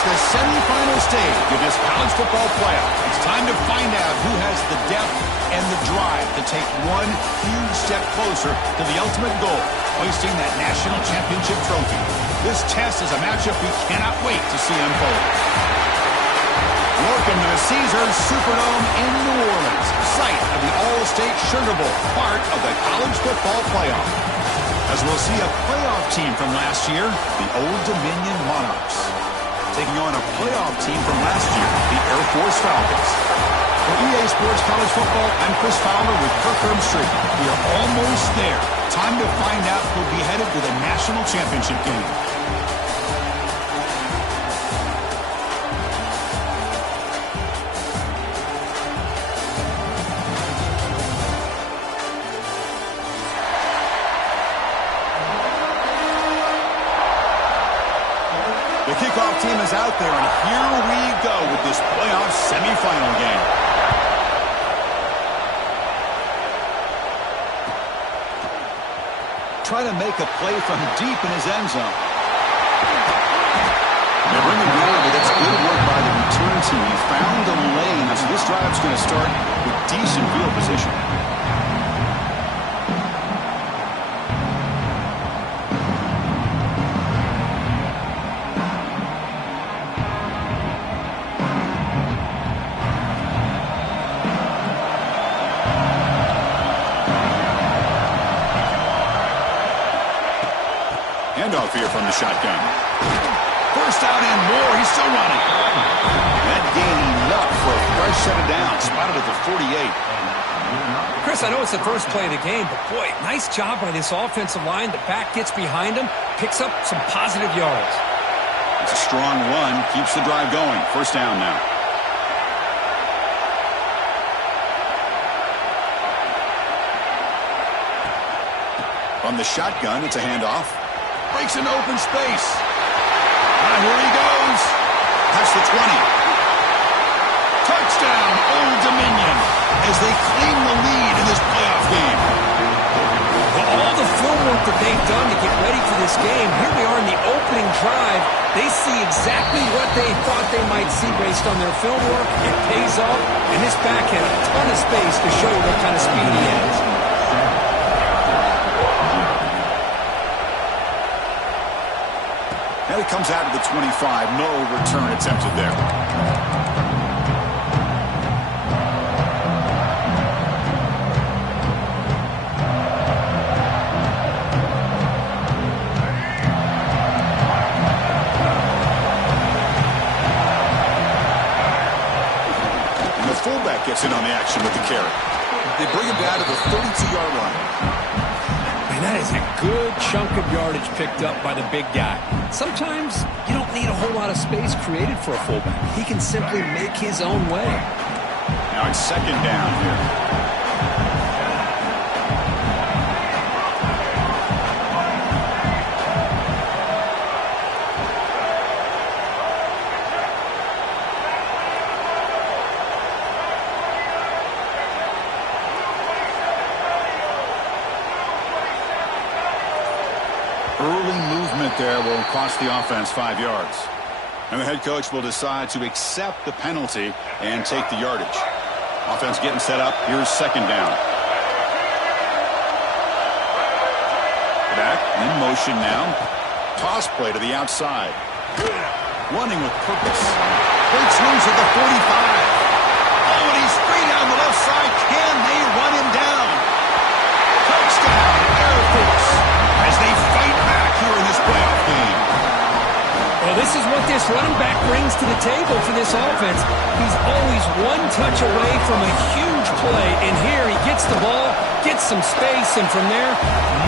It's the semifinal stage of this college football playoff. It's time to find out who has the depth and the drive to take one huge step closer to the ultimate goal, hoisting that national championship trophy. This test is a matchup we cannot wait to see unfold. Welcome to the Caesars Superdome in New Orleans, site of the All-State Sugar Bowl, part of the college football playoff. As we'll see a playoff team from last year, the Old Dominion Monarchs, taking on a playoff team from last year, the Air Force Falcons. For EA Sports College Football, I'm Chris Fowler with Kirk Herbstreit. We are almost there. Time to find out who'll be headed to the national championship game. The kickoff team is out there, and here we go with this playoff semifinal game. Try to make a play from deep in his end zone. They bring it down, but that's good work by the return team. He found the lane, so this drive's going to start with decent field position. Handoff here from the shotgun. First out and more. He's still running. That gain enough for a fresh set of downs. Spotted at the 48. Chris, I know it's the first play of the game, but boy, nice job by this offensive line. The back gets behind him, picks up some positive yards. It's a strong run. Keeps the drive going. First down now. From the shotgun, it's a handoff. Breaks into open space. Here he goes. Past the 20. Touchdown, Old Dominion, as they claim the lead in this playoff game. Well, all the film work that they've done to get ready for this game, here we are in the opening drive. They see exactly what they thought they might see based on their film work. It pays off, and this back had a ton of space to show you what kind of speed he has. And it comes out of the 25. No return attempted there. And the fullback gets in on the action with the carry. They bring him down to the 32-yard line. And that is a good chunk of yardage picked up by the big guy. Sometimes you don't need a whole lot of space created for a fullback. He can simply make his own way. Now it's second down here. Early movement there will cost the offense 5 yards. And the head coach will decide to accept the penalty and take the yardage. Offense getting set up. Here's second down. Back in motion now. Toss play to the outside. Running with purpose. Breaks loose at the 45. Oh, and he's free down the left side. Can they run him down? Touchdown, Air Force, as they fight back here in this playoff game. Well, this is what this running back brings to the table for this offense. He's always one touch away from a huge play, and here he gets the ball, gets some space, and from there,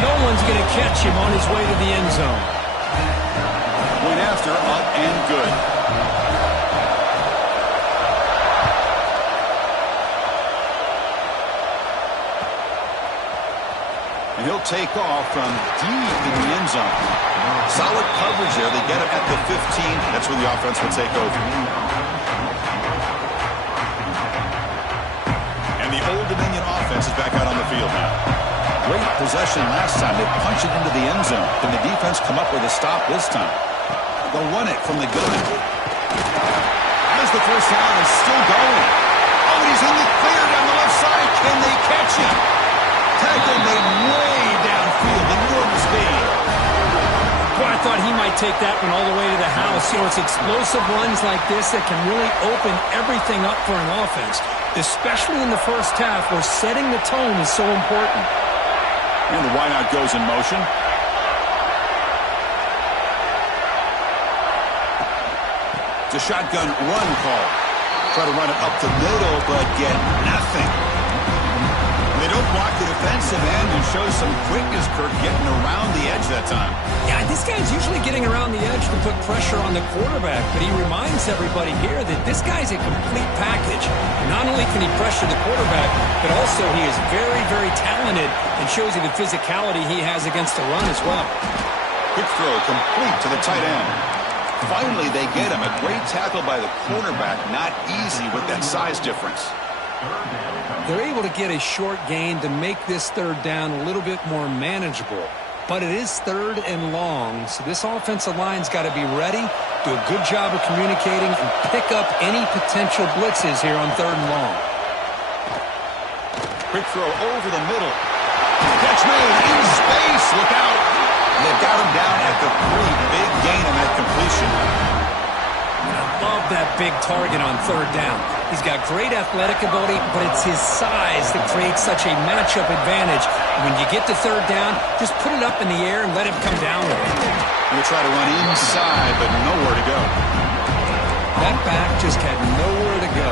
no one's going to catch him on his way to the end zone. Went after, up and good. And he'll take off from deep in the end zone. Solid coverage there. They get him at the 15. That's where the offense will take over. And the Old Dominion offense is back out on the field now. Great possession last time. They punch it into the end zone. Can the defense come up with a stop this time? They'll run it from the gun. As the first down is still going. Oh, and he's in the clear down the left side. Can they catch him? Tackle made way downfield. Enormous speed. Well, I thought he might take that one all the way to the house. You know, it's explosive runs like this that can really open everything up for an offense, especially in the first half where setting the tone is so important. And the wideout goes in motion. It's a shotgun run call. Try to run it up the middle, but get nothing. They don't block the defensive end and show some quickness, Kirk, getting around the edge that time. Yeah, this guy's usually getting around the edge to put pressure on the quarterback, but he reminds everybody here that this guy's a complete package. Not only can he pressure the quarterback, but also he is very, very talented and shows you the physicality he has against the run as well. Quick throw complete to the tight end. Finally, they get him. A great tackle by the cornerback. Not easy with that size difference. They're able to get a short gain to make this third down a little bit more manageable. But it is third and long, so this offensive line's got to be ready, do a good job of communicating, and pick up any potential blitzes here on third and long. Quick throw over the middle. Catch made in space. Look out. They've got him down at the 3. Big gain on that completion. I love that big target on third down. He's got great athletic ability, but it's his size that creates such a matchup advantage. When you get to third down, just put it up in the air and let him come down with it. We'll try to run inside, but nowhere to go. That back just had nowhere to go.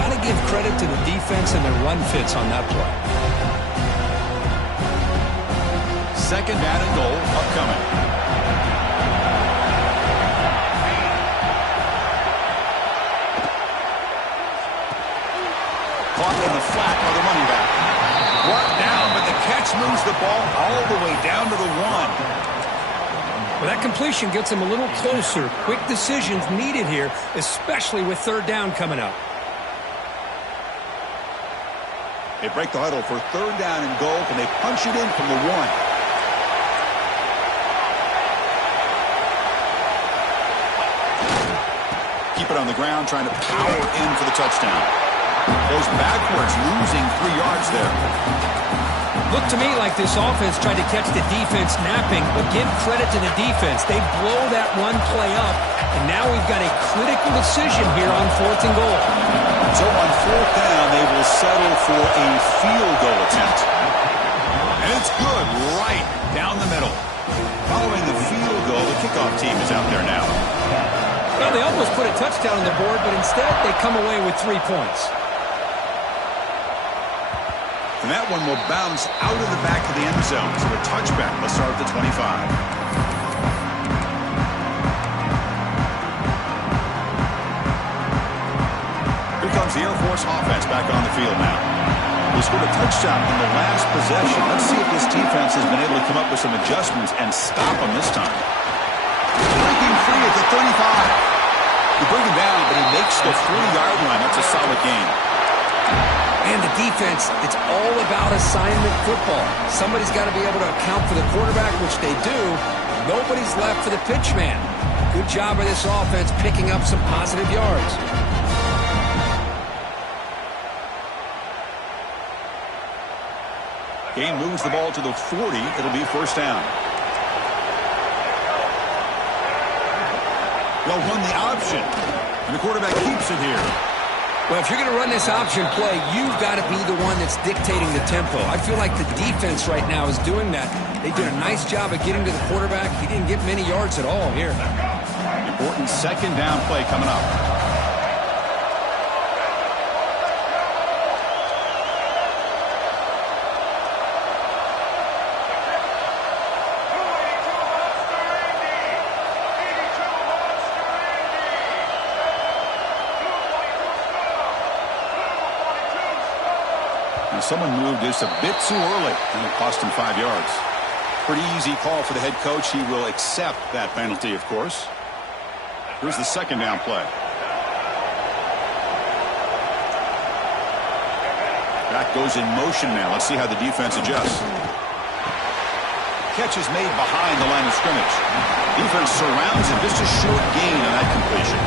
Got to give credit to the defense and their run fits on that play. Second down and goal upcoming. Caught in the flat by the running back. Brought down, but the catch moves the ball all the way down to the 1. Well, that completion gets him a little closer. Quick decisions needed here, especially with third down coming up. They break the huddle for third down and goal. Can they punch it in from the 1? Keep it on the ground, trying to power in for the touchdown. Goes backwards, losing 3 yards there. Looked to me like this offense tried to catch the defense napping, but give credit to the defense. They blow that one play up, and now we've got a critical decision here on 4th and goal. So on 4th down, they will settle for a field goal attempt. And it's good right down the middle. Following the field goal, the kickoff team is out there now. Well, they almost put a touchdown on the board, but instead they come away with 3 points. And that one will bounce out of the back of the end zone. So a touchback. Let's start at the 25. Here comes the Air Force offense back on the field now. They scored a touchdown in the last possession. Let's see if this defense has been able to come up with some adjustments and stop them this time. Breaking free at the 35. You bring him down, but he makes the 40-yard line. That's a solid gain. And the defense, it's all about assignment football. Somebody's got to be able to account for the quarterback, which they do. Nobody's left for the pitch man. Good job by this offense picking up some positive yards. Gain moves the ball to the 40. It'll be first down. Well, run the option, and the quarterback keeps it here. Well, if you're going to run this option play, you've got to be the one that's dictating the tempo. I feel like the defense right now is doing that. They did a nice job of getting to the quarterback. He didn't get many yards at all here. Important second down play coming up. Someone moved just a bit too early, and it cost him 5 yards. Pretty easy call for the head coach. He will accept that penalty, of course. Here's the second down play. Back goes in motion now. Let's see how the defense adjusts. Catch is made behind the line of scrimmage. Defense surrounds him. Just a short gain on that completion.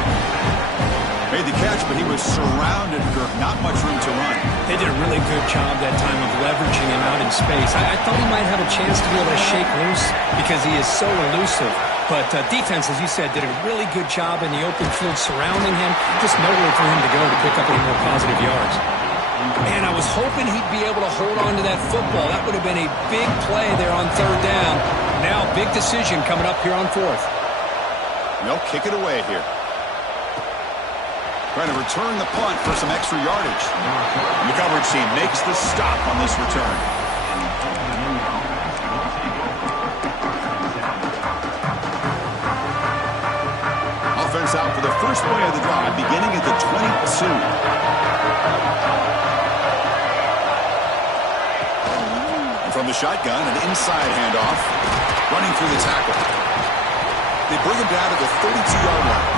was surrounded, Kirk. Not much room to run. They did a really good job that time of leveraging him out in space. I thought he might have a chance to be able to shake loose because he is so elusive. But defense, as you said, did a really good job in the open field surrounding him. Just nowhere for him to go to pick up any more positive yards. And I was hoping he'd be able to hold on to that football. That would have been a big play there on third down. Now, big decision coming up here on fourth. They'll kick it away here. Trying to return the punt for some extra yardage. And the coverage team makes the stop on this return. Offense out for the first play of the drive, beginning at the 22. And from the shotgun, an inside handoff. Running through the tackle. They bring him down to the 32-yard line.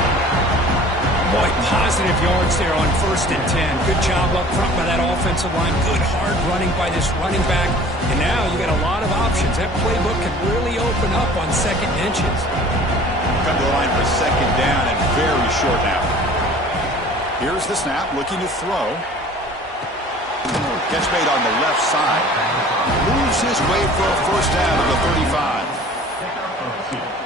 Boy, positive yards there on 1st and 10. Good job up front by that offensive line. Good hard running by this running back. And now you got a lot of options. That playbook could really open up on second inches. Come to the line for second down and very short now. Here's the snap, looking to throw. Catch made on the left side. Moves his way for a first down to the 35.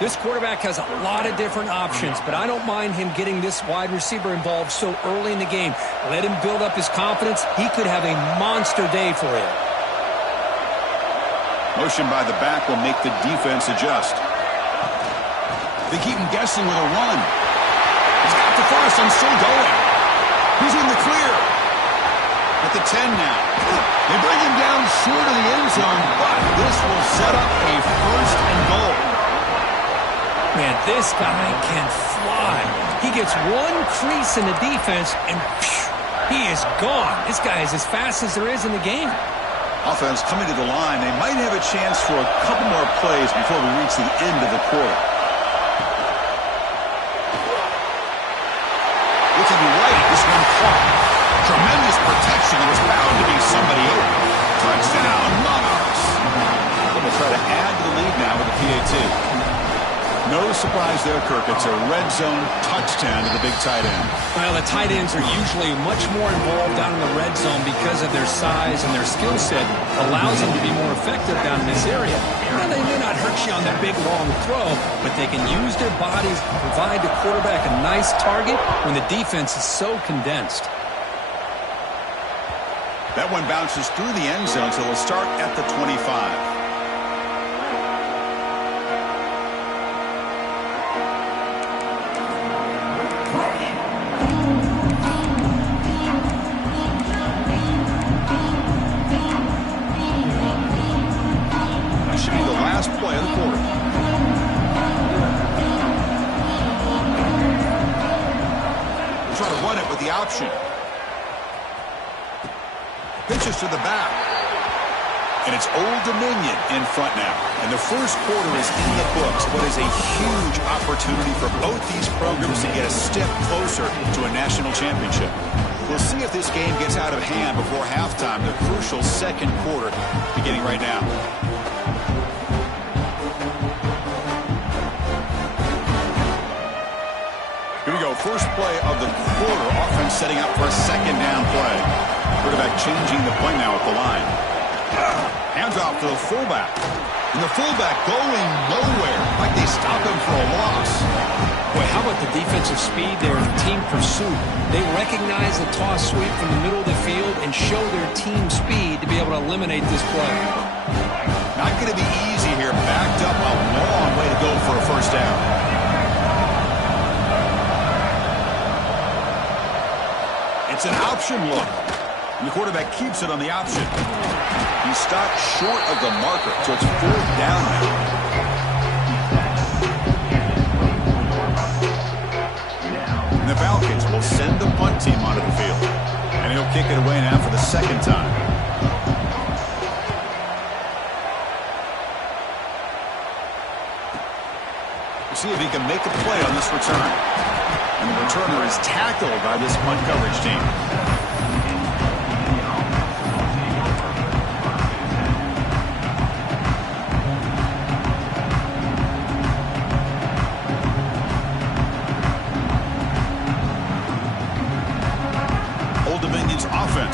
This quarterback has a lot of different options, but I don't mind him getting this wide receiver involved so early in the game. Let him build up his confidence. He could have a monster day for you. Motion by the back will make the defense adjust. They keep him guessing with a run. He's got the first and still going. He's in the clear. At the 10 now. They bring him down short of the end zone, but this will set up a first and goal. Man, this guy can fly. He gets one crease in the defense, and phew, he is gone. This guy is as fast as there is in the game. Offense coming to the line. They might have a chance for a couple more plays before we reach the end of the quarter. Looking right, this one caught. Tremendous protection. There was bound to be somebody open. Touchdown, Monarchs. They'll try to add to the lead now with the PAT. No surprise there, Kirk. It's a red zone touchdown to the big tight end. Well, the tight ends are usually much more involved down in the red zone because of their size and their skill set allows them to be more effective down in this area. Now, they may not hurt you on the big, long throw, but they can use their bodies to provide the quarterback a nice target when the defense is so condensed. That one bounces through the end zone, so it'll start at the 25. Play of the quarter. We'll try to run it with the option. Pitches to the back. And it's Old Dominion in front now. And the first quarter is in the books. What is a huge opportunity for both these programs to get a step closer to a national championship. We'll see if this game gets out of hand before halftime. The crucial second quarter beginning right now. Here we go. First play of the quarter. Offense setting up for a second down play. Quarterback changing the play now at the line. Hands off to the fullback. And the fullback going nowhere. Like they stop him for a loss. Boy, how about the defensive speed there in team pursuit? They recognize the toss sweep from the middle of the field and show their team speed to be able to eliminate this play. Not going to be easy here. Backed up a long way to go for a first down. It's an option look. And the quarterback keeps it on the option. He stopped short of the marker, so it's fourth down now. And the Falcons will send the punt team onto the field. And he'll kick it away now for the second time. We'll see if he can make a play on this return. And the returner is tackled by this punt coverage team.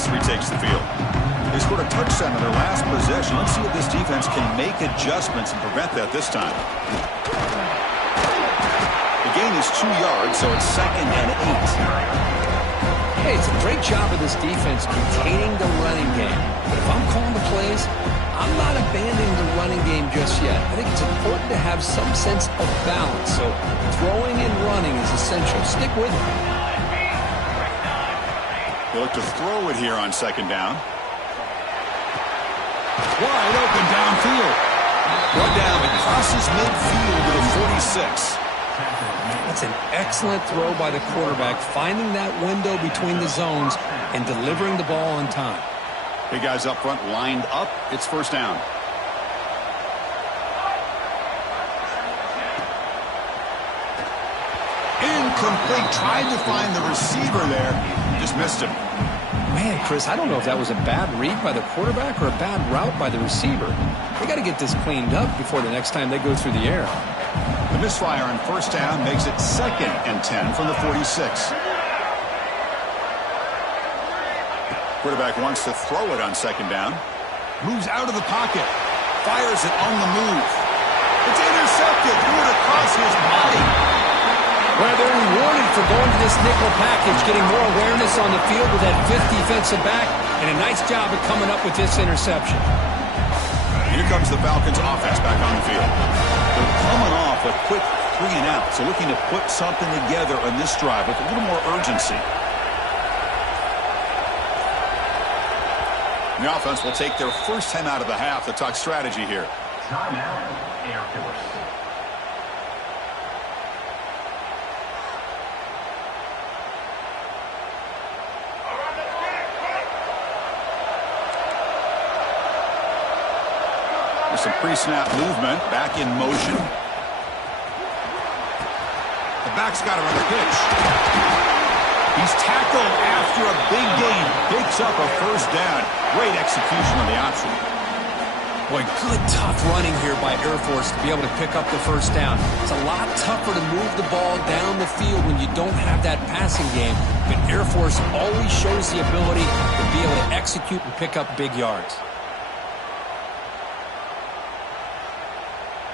retakes the field. They scored a touchdown in their last possession. Let's see if this defense can make adjustments and prevent that this time. The gain is 2 yards, so it's 2nd and 8. Hey, it's a great job of this defense containing the running game. But if I'm calling the plays, I'm not abandoning the running game just yet. I think it's important to have some sense of balance. So throwing and running is essential. Stick with it. They look to throw it here on 2nd down. Wide open downfield. Run down. It crosses midfield to the 46. That's an excellent throw by the quarterback, finding that window between the zones and delivering the ball on time. Big guys up front lined up. It's 1st down. Incomplete. Tried to find the receiver there. Just missed him. Man, Chris, I don't know if that was a bad read by the quarterback or a bad route by the receiver. They got to get this cleaned up before the next time they go through the air. The misfire on 1st down makes it 2nd and 10 from the 46. Quarterback wants to throw it on 2nd down. Moves out of the pocket. Fires it on the move. It's intercepted. Threw it across his body. Well, they're rewarded for going to this nickel package, getting more awareness on the field with that 5th defensive back, and a nice job of coming up with this interception. Here comes the Falcons offense back on the field. They're coming off a quick 3 and out, so looking to put something together on this drive with a little more urgency. The offense will take their first time out of the half to talk strategy here. Timeout, Air Force. There's some pre-snap movement, back in motion. The back's got him on the pitch. He's tackled after a big gain. Picks up a 1st down. Great execution on the option. Boy, good tough running here by Air Force to be able to pick up the 1st down. It's a lot tougher to move the ball down the field when you don't have that passing game. But Air Force always shows the ability to be able to execute and pick up big yards.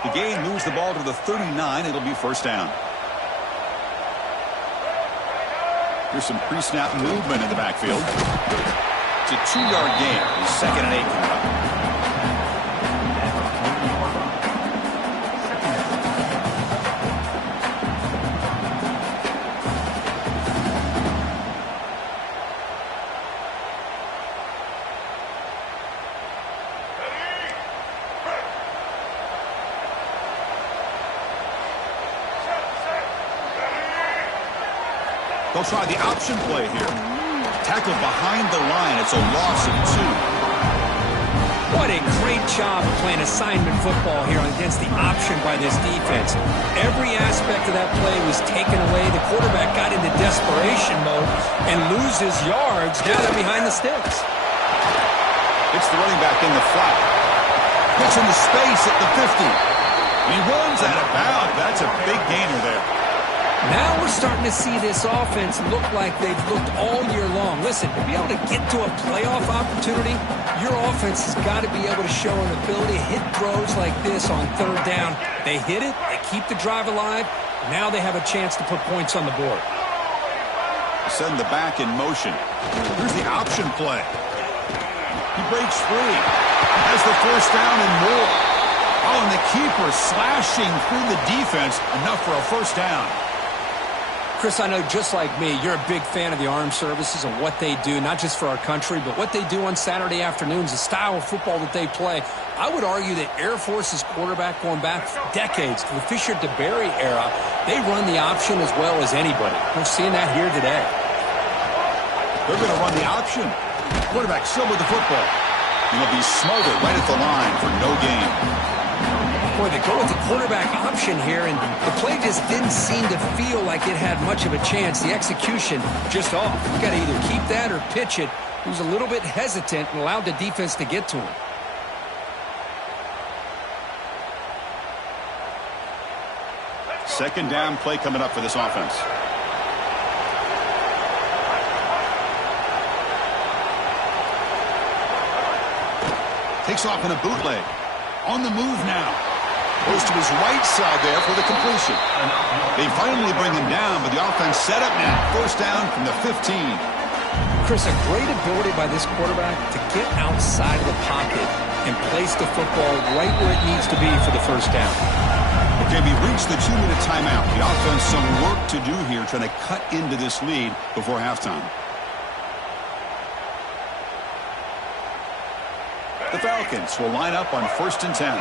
The gain moves the ball to the 39. It'll be 1st down. Here's some pre-snap movement in the backfield. It's a 2-yard gain. 2nd and 8 coming up. They'll try the option play here. Tackled behind the line. It's a loss of 2. What a great job of playing assignment football here against the option by this defense. Every aspect of that play was taken away. The quarterback got into desperation mode and loses yards. Now they're behind the sticks. It's the running back in the flat. Gets into space at the 50. He runs out of bounds. That's a big gainer there. Now we're starting to see this offense look like they've looked all year long. Listen, to be able to get to a playoff opportunity, your offense has got to be able to show an ability to hit throws like this on 3rd down. They hit it, they keep the drive alive. Now they have a chance to put points on the board. Send the back in motion. Here's the option play. He breaks free. Has the 1st down and more. Oh, and the keeper slashing through the defense. Enough for a 1st down. Chris, I know just like me, you're a big fan of the armed services and what they do, not just for our country, but what they do on Saturday afternoons, the style of football that they play. I would argue that Air Force's quarterback going back decades to the Fisher DeBerry era, they run the option as well as anybody. We're seeing that here today. They're going to run the option. Quarterback still with the football. He'll be smothered right at the line for no gain. Boy, they go with the quarterback option here, and the play just didn't seem to feel like it had much of a chance. The execution just off. You got to either keep that or pitch it. He was a little bit hesitant and allowed the defense to get to him. Second down play coming up for this offense. Takes off in a bootleg. On the move now. Goes to his right side there for the completion. They finally bring him down, but the offense set up now. First down from the 15. Chris, a great ability by this quarterback to get outside of the pocket and place the football right where it needs to be for the first down. Okay, we've reached the 2-minute timeout. The offense some work to do here trying to cut into this lead before halftime. The Falcons will line up on 1st and 10.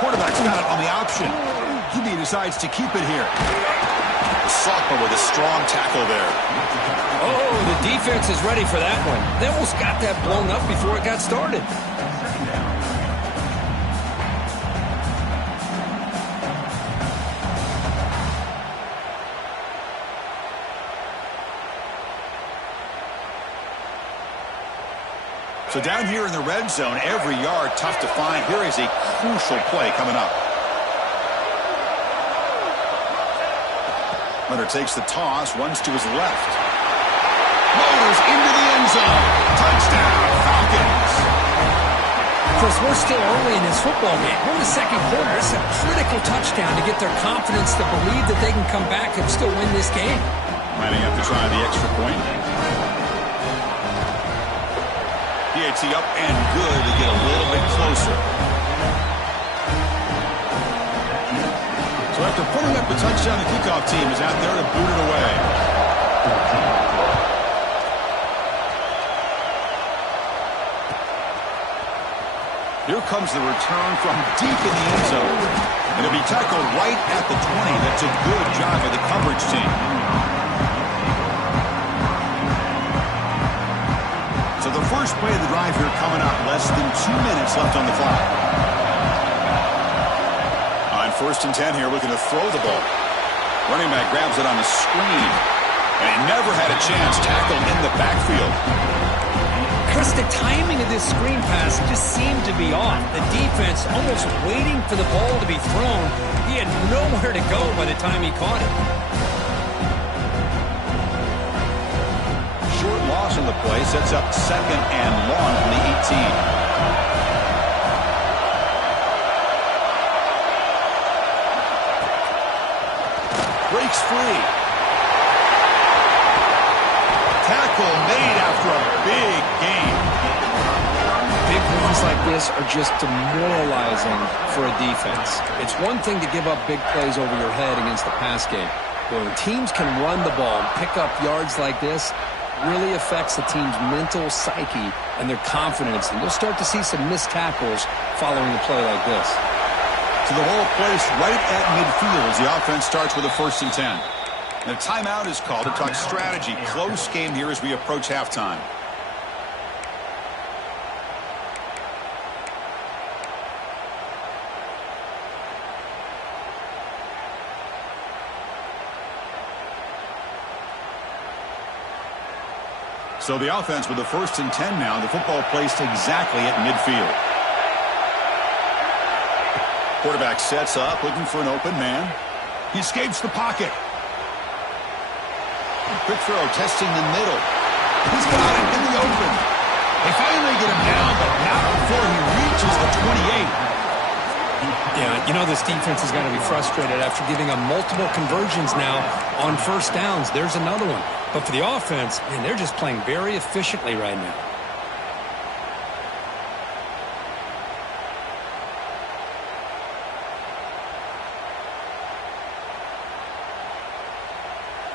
Quarterback's got it on the option. He decides to keep it here. The sophomore with a strong tackle there. Oh, the defense is ready for that one. They almost got that blown up before it got started. So down here in the red zone, every yard tough to find. Here is a crucial play coming up. Hunter takes the toss, runs to his left. Motors into the end zone. Touchdown, Falcons. Chris, we're still early in this football game. We're in the second quarter. It's a critical touchdown to get their confidence to believe that they can come back and still win this game. Might have to try the extra point. PAT up and good to get a little bit closer. So after putting up the touchdown, the kickoff team is out there to boot it away. Here comes the return from deep in the end zone. And it'll be tackled right at the 20. That's a good job of the coverage team. So the first play of the drive here coming up. Less than 2 minutes left on the clock. On 1st and 10 here, looking to throw the ball. Running back grabs it on the screen. And he never had a chance. Tackled in the backfield. Chris, the timing of this screen pass just seemed to be off. The defense almost waiting for the ball to be thrown. He had nowhere to go by the time he caught it. Short loss on the play sets up 2nd and long from the 18. Breaks free. Tackle made after a big game. Big runs like this are just demoralizing for a defense. It's one thing to give up big plays over your head against the pass game. But when teams can run the ball and pick up yards like this, really affects the team's mental psyche and their confidence. And you'll start to see some missed tackles following a play like this. To the whole place right at midfield as the offense starts with a 1st and 10. And a timeout is called to talk strategy. Close game here as we approach halftime. So the offense with the 1st and 10 now. The football placed exactly at midfield. Quarterback sets up, looking for an open man. He escapes the pocket. Quick throw, testing the middle. He's got it in the open. They finally get him down, but not before he reaches the 28. Yeah, you know this defense has got to be frustrated after giving up multiple conversions now on 1st downs. There's another one. But for the offense, man, they're just playing very efficiently right now.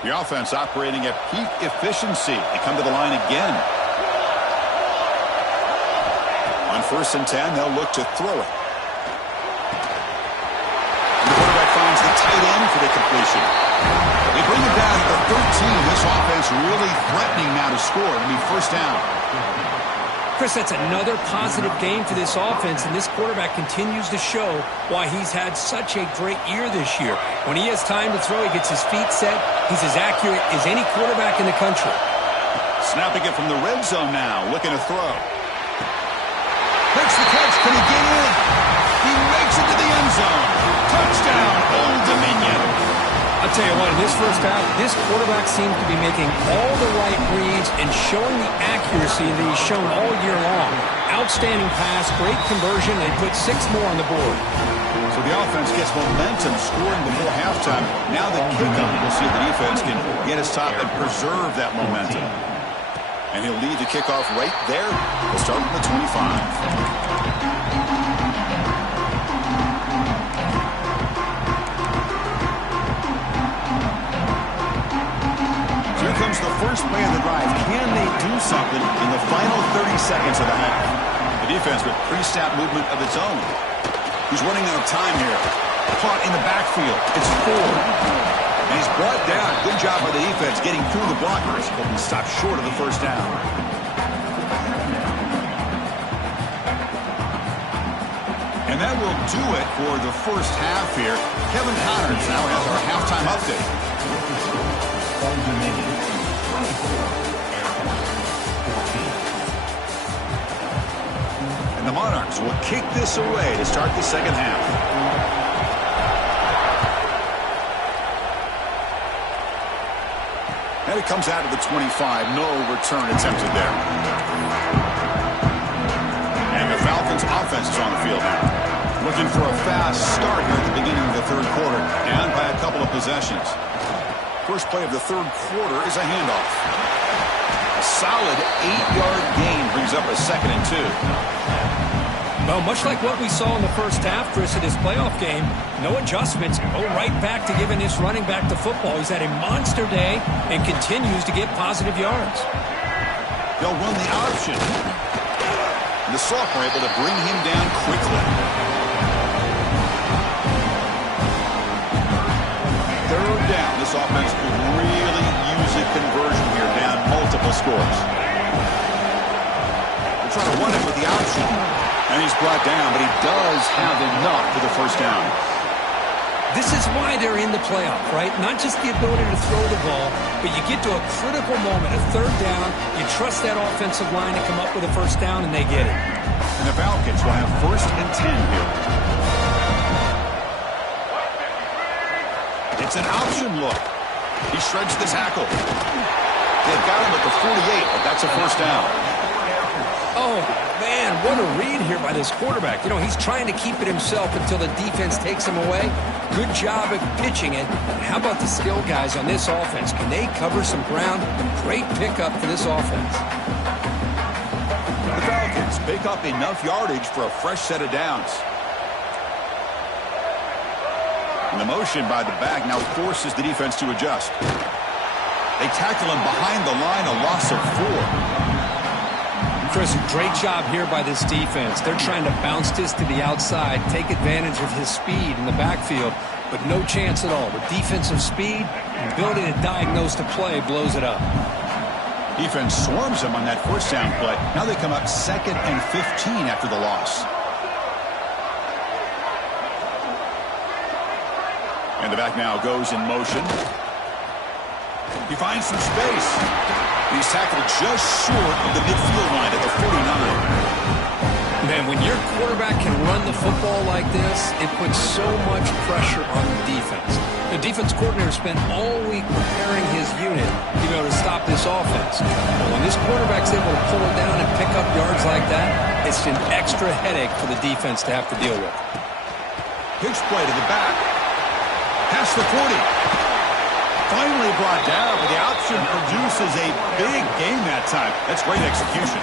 The offense operating at peak efficiency. They come to the line again. On 1st and 10, they'll look to throw it. And the quarterback finds the tight end for the completion. They bring it down at the 13. This offense really threatening now to score. It'll be 1st down. Chris, that's another positive game for this offense, and this quarterback continues to show why he's had such a great year this year. When he has time to throw, he gets his feet set. He's as accurate as any quarterback in the country. Snapping it from the red zone now, looking to throw. Makes the catch. Can he get in? He makes it to the end zone. Touchdown, Old Dominion. I'll Tell you what, in this first half, this quarterback seems to be making all the right reads and showing the accuracy that he's shown all year long. Outstanding pass, great conversion, and put 6 more on the board. So the offense gets momentum scoring before halftime. Now the kickoff. We'll see if the defense can get his top and preserve that momentum. And he'll lead the kickoff right there. We'll start with the 25. Comes the first play of the drive. Can they do something in the final 30 seconds of the half? The defense with pre-snap movement of its own. He's running out of time here. Caught in the backfield. It's 4. And he's brought down. Good job by the defense getting through the blockers. But he stopped short of the first down. And that will do it for the first half here. Kevin Connors now has our halftime update. And the Monarchs will kick this away to start the second half. And it comes out of the 25. No return attempted there. And the Falcons offense is on the field now. Looking for a fast start here at the beginning of the third quarter. Down by a couple of possessions. First play of the third quarter is a handoff. A solid 8-yard gain brings up a 2nd and 2. Well, much like what we saw in the first half, Chris, in his playoff game, no adjustments. Go right back to giving this running back the football. He's had a monster day and continues to get positive yards. They'll run the option. And the sophomore able to bring him down quickly. Third down. This offense could really use a conversion here, down multiple scores. They're trying to run it with the option. And he's brought down, but he does have enough for the first down. This is why they're in the playoff, right? Not just the ability to throw the ball, but you get to a critical moment, a third down, you trust that offensive line to come up with a first down, and they get it. And the Falcons will have 1st and 10 here. It's an option look. He shreds the tackle. They've got him at the 48, but that's a first down. Oh, man, what a read here by this quarterback. You know, he's trying to keep it himself until the defense takes him away. Good job at pitching it. How about the skill guys on this offense? Can they cover some ground? Great pickup for this offense. The Falcons pick up enough yardage for a fresh set of downs. And the motion by the back now forces the defense to adjust. They tackle him behind the line, a loss of 4. Chris, great job here by this defense. They're trying to bounce this to the outside, take advantage of his speed in the backfield, but no chance at all. The defensive speed and ability to diagnose the play blows it up. Defense swarms him on that first down play. Now they come up 2nd and 15 after the loss. And the back now goes in motion. He finds some space. He's tackled just short of the midfield line at the 49. Man, when your quarterback can run the football like this, it puts so much pressure on the defense. The defense coordinator spent all week preparing his unit to be able to stop this offense. But when this quarterback's able to pull it down and pick up yards like that, it's an extra headache for the defense to have to deal with. Pitch play to the back. Past the 40. Finally brought down, but the option produces a big gain that time. That's great execution.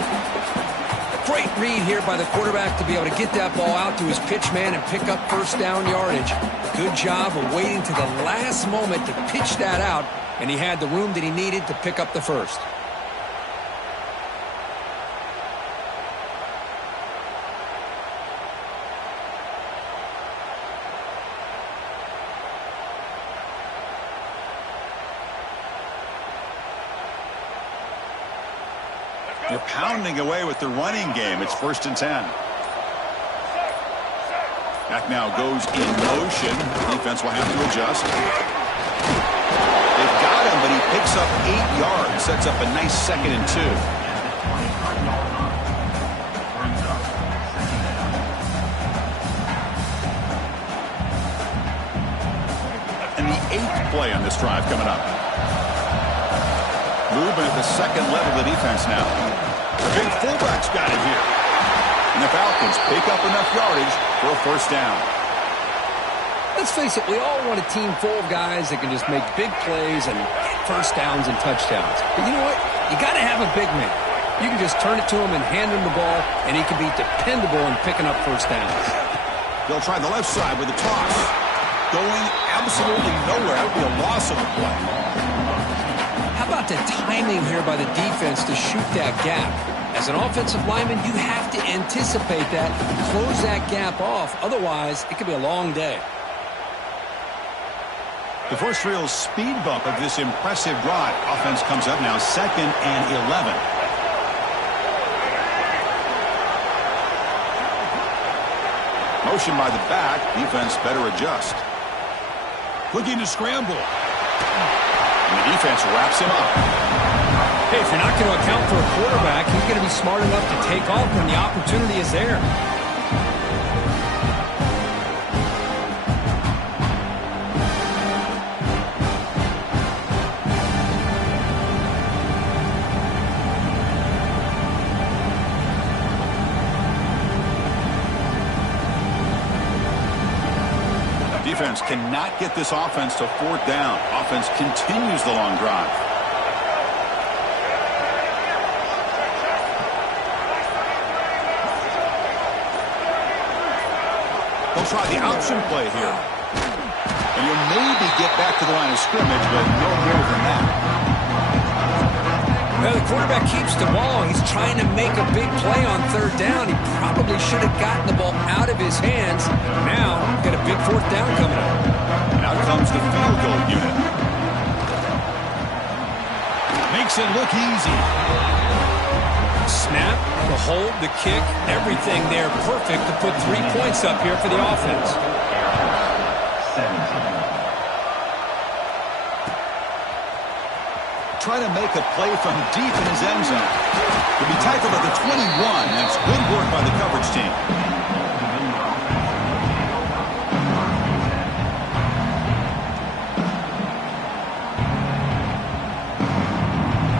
Great read here by the quarterback to be able to get that ball out to his pitch man and pick up first down yardage. Good job of waiting to the last moment to pitch that out, and he had the room that he needed to pick up the first. They're pounding away with the running game. It's 1st and 10. Back now goes in motion. Defense will have to adjust. They've got him, but he picks up 8 yards. Sets up a nice 2nd and 2. And the 8th play on this drive coming up. Movement at the second level of the defense now. The big fullback's got it here. And the Falcons pick up enough yardage for a first down. Let's face it, we all want a team full of guys that can just make big plays and get first downs and touchdowns. But you know what? You got to have a big man. You can just turn it to him and hand him the ball, and he can be dependable in picking up first downs. They'll try the left side with a toss. Going absolutely nowhere. That would be a loss of the play. How about the timing here by the defense to shoot that gap? As an offensive lineman, you have to anticipate that, close that gap off. Otherwise, it could be a long day. The first real speed bump of this impressive drive. Offense comes up now 2nd and 11. Motion by the back. Defense better adjust. Looking to scramble. And the defense wraps him up. Hey, if you're not going to account for a quarterback, he's going to be smart enough to take off when the opportunity is there. Defense cannot get this offense to 4th down. Offense continues the long drive. They'll try the option play here. And you'll maybe get back to the line of scrimmage, but no more than that. Well, the quarterback keeps the ball. He's trying to make a big play on 3rd down. He probably should have gotten the ball out of his hands. Now, got a big 4th down coming up. And out comes the field goal unit. Makes it look easy. Snap, the hold, the kick, everything there perfect to put 3 points up here for the offense. 17. Trying to make a play from deep in his end zone. He'll be tackled at the 21. That's good work by the coverage team.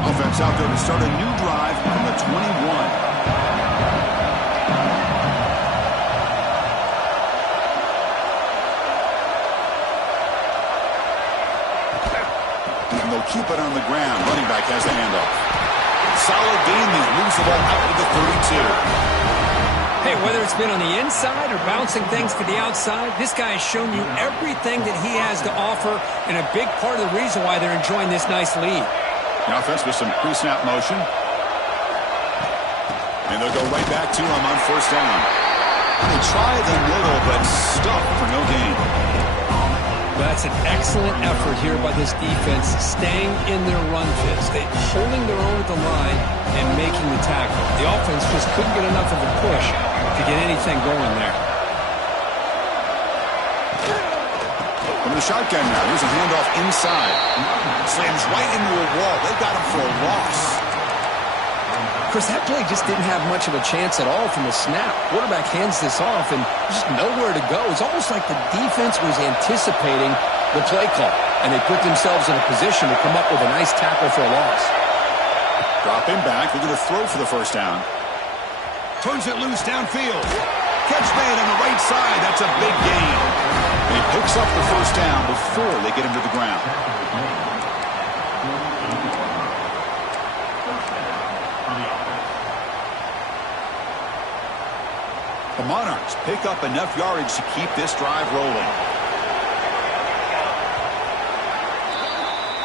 Offense out there to start a new drive from the 21. Keep it on the ground. Running back has the handoff. Solid gain there. Moves the ball out to the 32. Hey, whether it's been on the inside or bouncing things to the outside, this guy has shown you everything that he has to offer, and a big part of the reason why they're enjoying this nice lead. The offense with some pre-snap motion. And they'll go right back to him on 1st down. They try the middle, but stuck for no gain. That's an excellent effort here by this defense, staying in their run fist. They're holding their own at the line and making the tackle. The offense just couldn't get enough of a push to get anything going there. From the shotgun now, here's a handoff inside. Slams right into a wall. They got him for a loss. Of course, that play just didn't have much of a chance at all from the snap. Quarterback hands this off, and just nowhere to go. It's almost like the defense was anticipating the play call, and they put themselves in a position to come up with a nice tackle for a loss. Drop him back. They're going to throw for the 1st down. Turns it loose downfield. Catch made on the right side. That's a big gain. And he picks up the 1st down before they get him to the ground. The Monarchs pick up enough yardage to keep this drive rolling.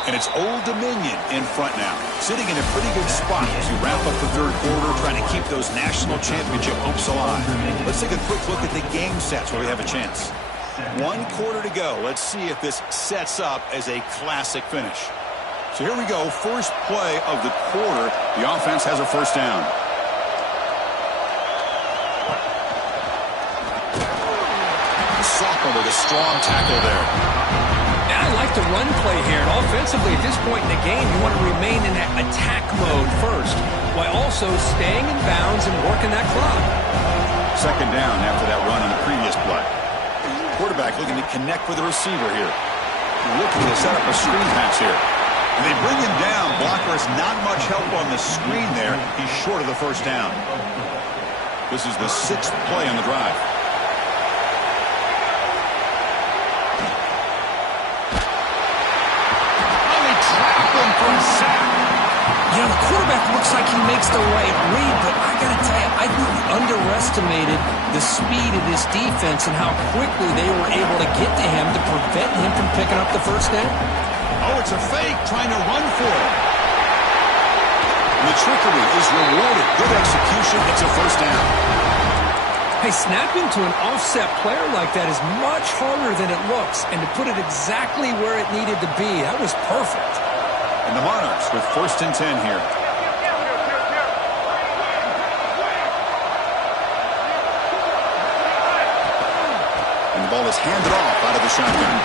And it's Old Dominion in front now, sitting in a pretty good spot as you wrap up the 3rd quarter, trying to keep those national championship hopes alive. Let's take a quick look at the game sets where we have a chance. 1 quarter to go. Let's see if this sets up as a classic finish. So here we go. First play of the quarter. The offense has a 1st down. Sophomore with a strong tackle there. I like the run play here. And offensively, at this point in the game, you want to remain in that attack mode first, while also staying in bounds and working that clock. 2nd down after that run on the previous play. Quarterback looking to connect with the receiver here. looking to set up a screen pass here. And they bring him down. Blocker has not much help on the screen there. He's short of the first down. This is the 6th play on the drive. Oh, they trap him for a sack. You know, the quarterback looks like he makes the right read, but I got to tell you, I think we underestimated the speed of this defense and how quickly they were able to get to him to prevent him from picking up the first down. Oh, it's a fake, trying to run for it. And the trickery is rewarded. Good execution. It's a first down. Hey, snapping to an offset player like that is much harder than it looks, and to put it exactly where it needed to be, that was perfect. And the Monarchs with 1st and 10 here. And the ball is handed off out of the shotgun.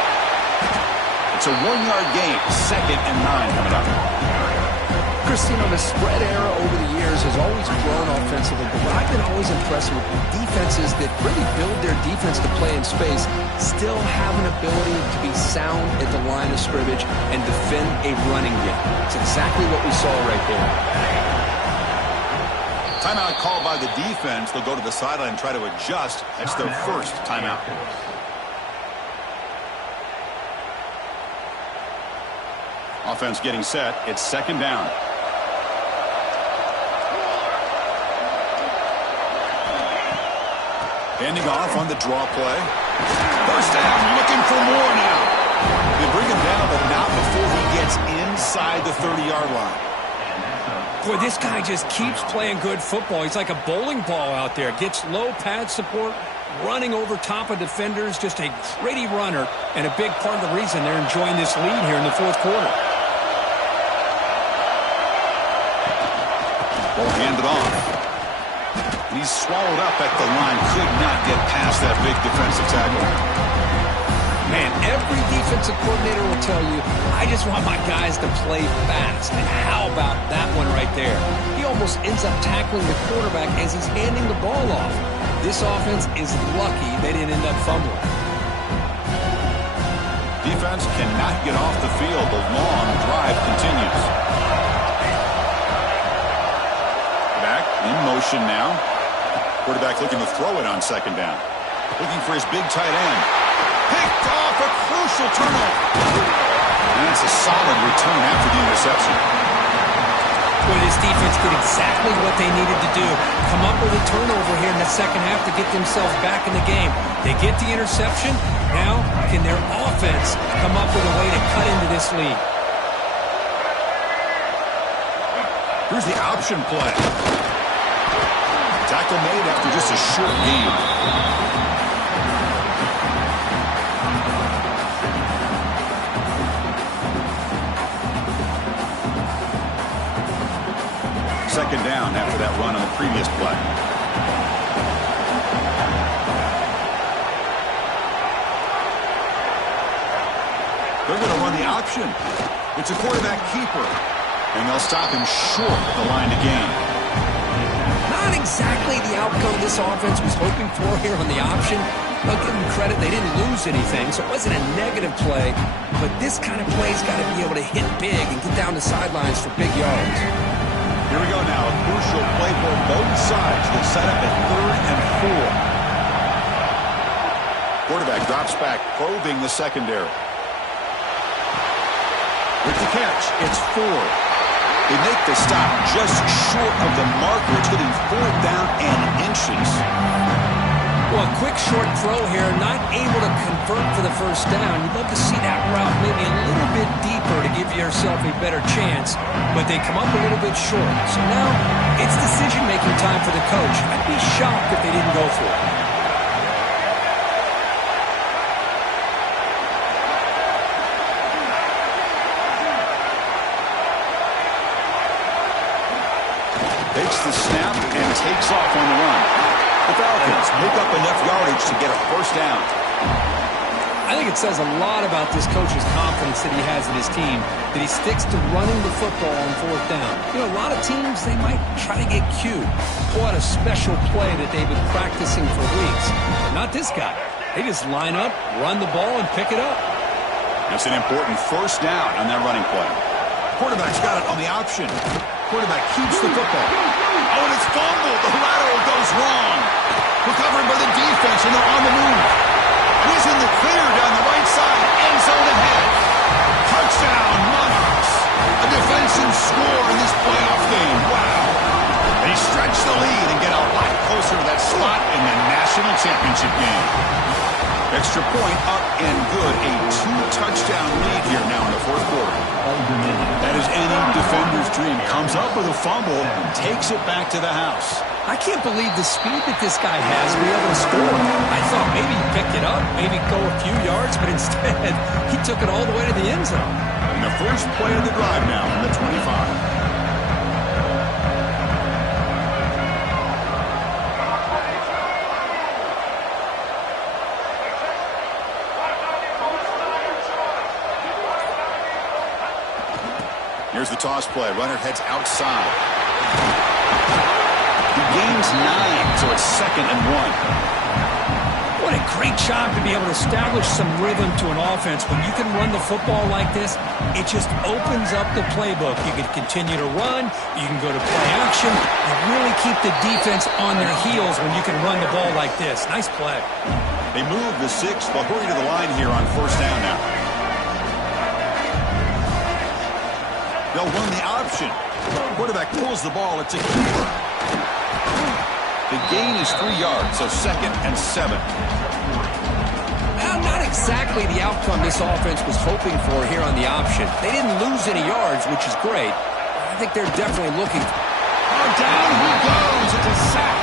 It's a 1-yard gain. 2nd and 9 coming up. Christine, the spread era over the years has always grown offensively, but what I've been always impressed with defenses that really build their defense to play in space still have an ability to be sound at the line of scrimmage and defend a running game. It's exactly what we saw right there. Timeout called by the defense. They'll go to the sideline and try to adjust. That's their first timeout. Offense getting set. It's 2nd down. Handing off on the draw play. First down, looking for more now. They bring him down, but not before he gets inside the 30-yard line. Boy, this guy just keeps playing good football. He's like a bowling ball out there. Gets low pad support, running over top of defenders. Just a gritty runner, and a big part of the reason they're enjoying this lead here in the 4th quarter. Ball handed off. He's swallowed up at the line. Could not get past that big defensive tackle. Man, every defensive coordinator will tell you, I just want my guys to play fast. And how about that one right there? He almost ends up tackling the quarterback as he's handing the ball off. This offense is lucky they didn't end up fumbling. Defense cannot get off the field. The long drive continues. Back in motion now. Quarterback looking to throw it on 2nd down. Looking for his big tight end. Picked off, a crucial turnover. And it's a solid return after the interception. Boy, this defense did exactly what they needed to do. Come up with a turnover here in the second half to get themselves back in the game. They get the interception. Now, can their offense come up with a way to cut into this lead? Here's the option play. Tackle made after just a short gain. Second down after that run on the previous play. They're going to run the option. It's a quarterback keeper. And they'll stop him short of the line to gain. Not exactly the outcome this offense was hoping for here on the option. I'll give them credit, they didn't lose anything, so it wasn't a negative play. But this kind of play's got to be able to hit big and get down the sidelines for big yards. Here we go now, a crucial play for both sides. They'll set up at 3rd and 4. Quarterback drops back, probing the secondary. With the catch, it's Ford. They make the stop just short of the marker. It's getting 4th down and inches. Well, a quick short throw here, not able to convert for the first down. You'd love to see that route maybe a little bit deeper to give yourself a better chance, but they come up a little bit short. So now it's decision-making time for the coach. I'd be shocked if they didn't go for it. Takes the snap and takes off on the run. The Falcons pick up enough yardage to get a first down. I think it says a lot about this coach's confidence that he has in his team, that he sticks to running the football on 4th down. You know, a lot of teams, they might try to get cute, pull out a special play that they've been practicing for weeks. But not this guy. They just line up, run the ball, and pick it up. That's an important first down on that running play. Quarterback's got it on the option. Quarterback keeps the football. Oh, and it's fumbled. The lateral goes wrong. Recovered by the defense, and they're on the move. He's in the clear down the right side. End zone ahead. Touchdown, Monarchs. A defensive score in this playoff game. Wow. They stretch the lead and get a lot closer to that spot in the national championship game. Extra point up and good. A 2-touchdown lead here now in the fourth quarter. That is any defender's dream. Comes up with a fumble and takes it back to the house. I can't believe the speed that this guy has to be able to score. I thought maybe he picked it up, maybe go a few yards, but instead he took it all the way to the end zone. And the first play of the drive now from the 25. Here's the toss play. Runner heads outside. He gains 9, so it's 2nd and 1. What a great job to be able to establish some rhythm to an offense. When you can run the football like this, it just opens up the playbook. You can continue to run. You can go to play action. You really keep the defense on their heels when you can run the ball like this. Nice play. They move the 6. They'll hurry to the line here on first down now. They'll run the option. Quarterback pulls the ball. It's a keeper. The gain is 3 yards, so 2nd and 7. Well, not exactly the outcome this offense was hoping for here on the option. They didn't lose any yards, which is great. I think they're definitely looking. Oh, down he goes. It's a sack.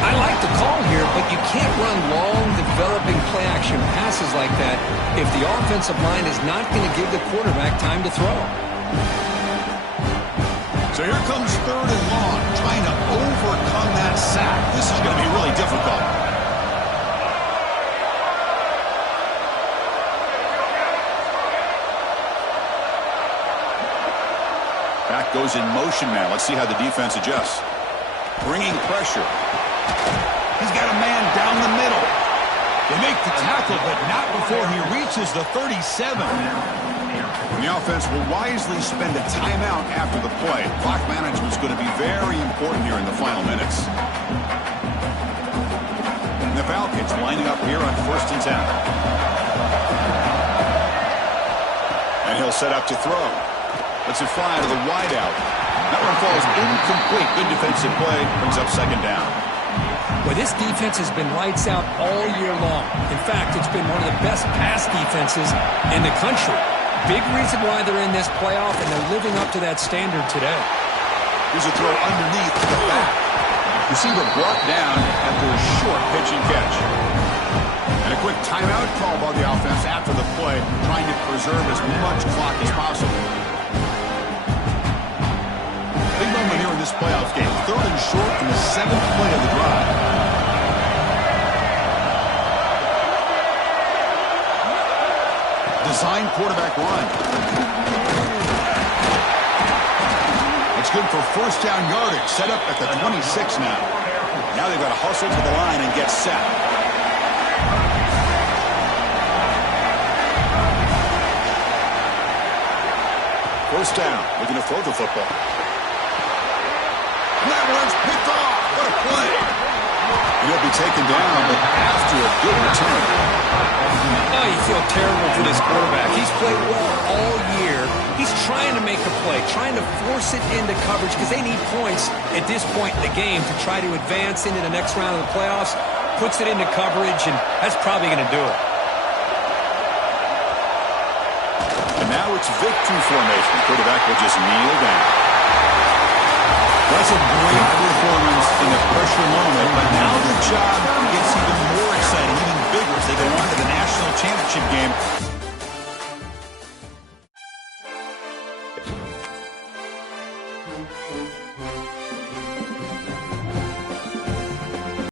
I like the call here, but you can't run long, developing play-action passes like that if the offensive line is not going to give the quarterback time to throw. So here comes 3rd and long, trying to overcome that sack. This is going to be really difficult. Back goes in motion now. Let's see how the defense adjusts. Bringing pressure. He's got a man down the middle. They make the tackle, but not before he reaches the 37. And the offense will wisely spend a timeout after the play. Clock management is going to be very important here in the final minutes. And the Falcons lining up here on 1st and 10. And he'll set up to throw. Lets it fly to the wideout. That one falls incomplete. Good defensive play. Brings up 2nd down. Well, this defense has been lights out all year long. In fact, it's been one of the best pass defenses in the country. Big reason why they're in this playoff, and they're living up to that standard today. Here's a throw underneath to the back. Receiver brought down after a short pitch and catch. And a quick timeout call by the offense after the play, trying to preserve as much clock as possible. Big moment here in this playoff game. 3rd and short in the 7th play of the drive. Design quarterback run. It's good for first down yardage. Set up at the 26 now. Now they've got to hustle to the line and get set. First down. Looking to throw the football. That one's picked off. What a play. He'll be taken down, but after a good return. Oh, you feel terrible for this quarterback. He's played well all year. He's trying to make a play, trying to force it into coverage because they need points at this point in the game to try to advance into the next round of the playoffs. Puts it into coverage, and that's probably going to do it. And now it's victory formation. The quarterback will just kneel down. That's a great performance in the pressure moment, but now the job gets even more exciting, even bigger as they go on to the national championship game.